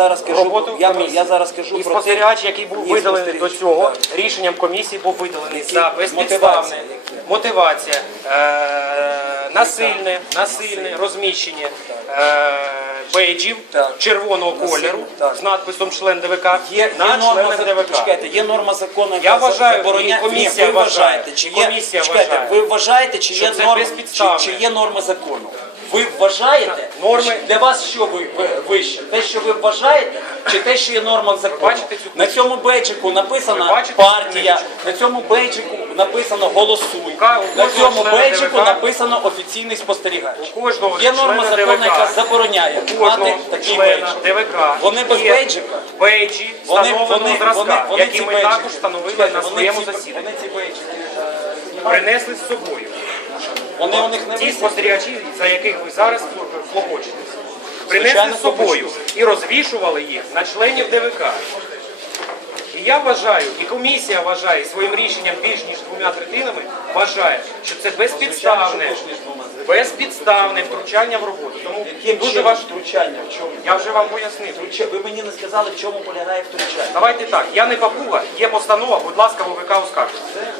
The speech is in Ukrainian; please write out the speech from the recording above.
зараз кажу, роботу я, комісії. я зараз кажу і про те, спостерігач, який був І видалений до спостерігач, цього, так. рішенням комісії був видалений Які- за безпідставне мотивація мотивація, е, насильне, насильне розміщення е, бейджів Так. червоного Насильне, кольору так. з надписом член ДВК Є, на є норма, зак- ДВК. Чекайте, є норма закону, яка Я вважаю, забороняє. і комісія Ні, ви вважає, вважаєте, чи є, комісія чекайте, вважає, ви вважаєте, чи що є це норма, чи, безпідставне. чи є норма закону? Ви вважаєте, Норми- для вас що ви, ви вище? Те, що ви вважаєте, чи те, що є норма закону? бачите цю на цьому бейджику цю партія, на цьому бейджику написано голосуй, на цьому бейджику написано офіційний спостерігач. Є норма закону, яка забороняє мати кожного такий члена бейдж. ДВК Вони без бейджика? бейджі встановленого зразка, які ми також встановили на своєму засіданні. Е. Принесли з собою. Вони у них не Ті висять. спостерігачі, за яких ви зараз хлопочетесь, принесли з собою і розвішували їх на членів ДВК. І я вважаю, і комісія вважає своїм рішенням більш ніж двома третинами, вважає, що це безпідставне, безпідставне втручання в роботу. Тому Яким дуже важ... втручання? В чому? Я вже вам пояснив. Втруча- Ви мені не сказали, в чому полягає втручання. Давайте так, я не папуга, є постанова, будь ласка, в ОВК оскаржуйте.